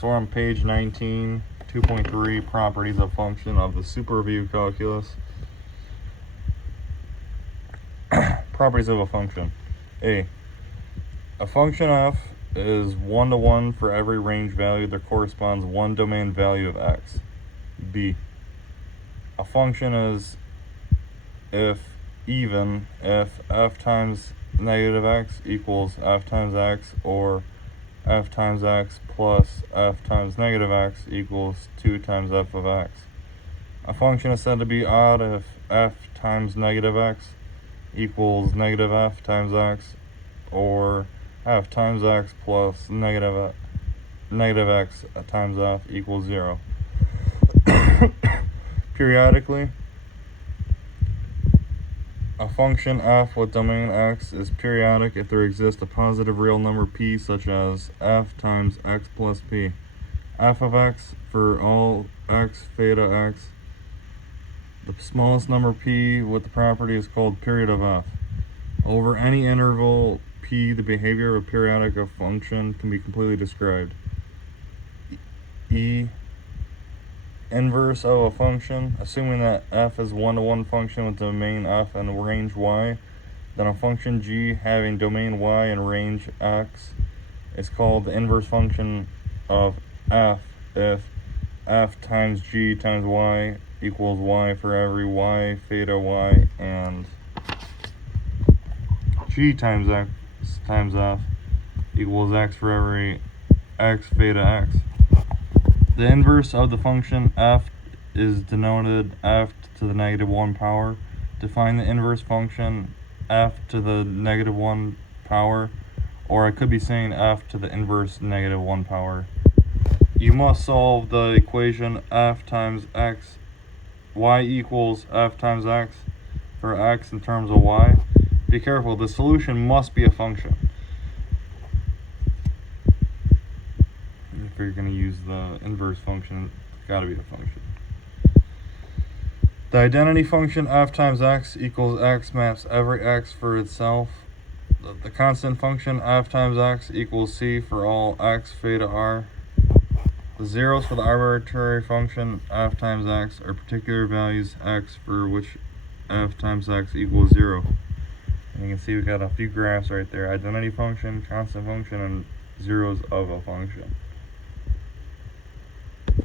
So we're on page 19, 2.3, properties of function of the superview calculus. Properties of a function. A function f is 1-to-1 for every range value that corresponds one domain value of x. B, a function is if f times negative x equals f times x, or f times x plus f times negative x equals 2 times f of x. A function is said to be odd if f times negative x equals negative f times x, or f times x plus negative x times f equals 0. Periodically, a function f with domain x is periodic if there exists a positive real number p, such as f times x plus p. F of x for all x theta x. The smallest number p with the property is called period of f. Over any interval p, the behavior of a periodic function can be completely described. E, inverse of a function. Assuming that f is 1-to-1 function with domain f and range y, then a function g having domain y and range x is called the inverse function of f if f times g times y equals y for every y theta y, and g times x times f equals x for every x theta x. The inverse of the function f is denoted f to the negative 1 power. To find the inverse function, f to the negative 1 power, or I could be saying f to the inverse negative 1 power. You must solve the equation f times x, y equals f times x for x in terms of y. Be careful, the solution must be a function. If you're going to use the inverse function, it's got to be a function. The identity function f times x equals x maps every x for itself. The constant function f times x equals c for all x theta r. The zeros for the arbitrary function f times x are particular values x for which f times x equals 0. And you can see we got a few graphs right there: identity function, constant function, and zeros of a function.